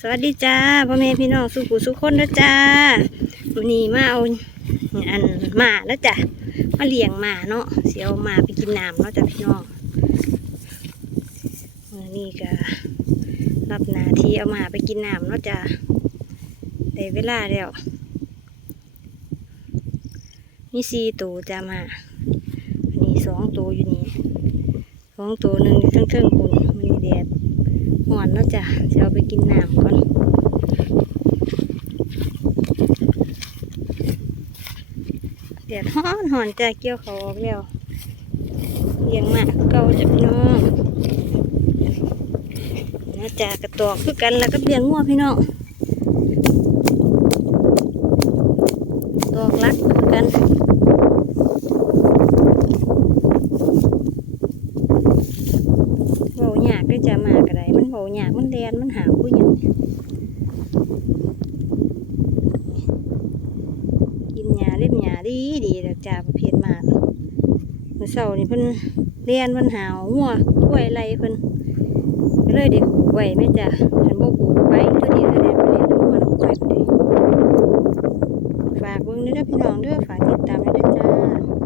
สวัสดีจ้าพ่อแม่พี่น้องสุขุสุขคนนะจ้าวันนี้มาเอาอันหมาแล้วจ้ะมาเลี้ยงหมาเนาะเสียวหมาไปกินน้ำเนาะจ้ะพี่น้องวันนี้ก็รับหน้าที่เอาหมาไปกินน้ำเนาะจ้ะได้เวลาแล้วมีสี่ตัวจ้ามาอันนี้สองตัวอยู่นี่สองตัวหนึ่งทั้งเทิงคุณมันแดด หอนเนาะจ้ะจะเอาไปกินน้ำก่อนเดี๋ยวหอนหอนจ้ะเกี่ยวเขาออกแล้วเลี้ยงมากเก่าจะพี่น้องนะจ้ะกระตอกคือกันแล้วก็เลี้ยงงัวพี่น้องตอกรักคือกันเบายากด้วยจ้ะมา กระไดมันเบายากมันแดนมันหาผู้หญิงกินหญ้าเล็บหญ้าดีดีๆแล้วจ้าประเภทมากเมื่อเช้านี่เพิ่นเลียนมันหาวงัวกล้วยไรเพิ่นเลยได้ผูกไหว้แม่จ้ะฉันบ่ผูกไว้ตัวนี้ตัวแดงไปเลยน้ำงัวน้ำกล้วยไปเลยฝากเบิ่งด้อพี่น้องเด้อฝากติดตามด้วยจ้าเกษตรอีสานะจ้ะพี่น้อง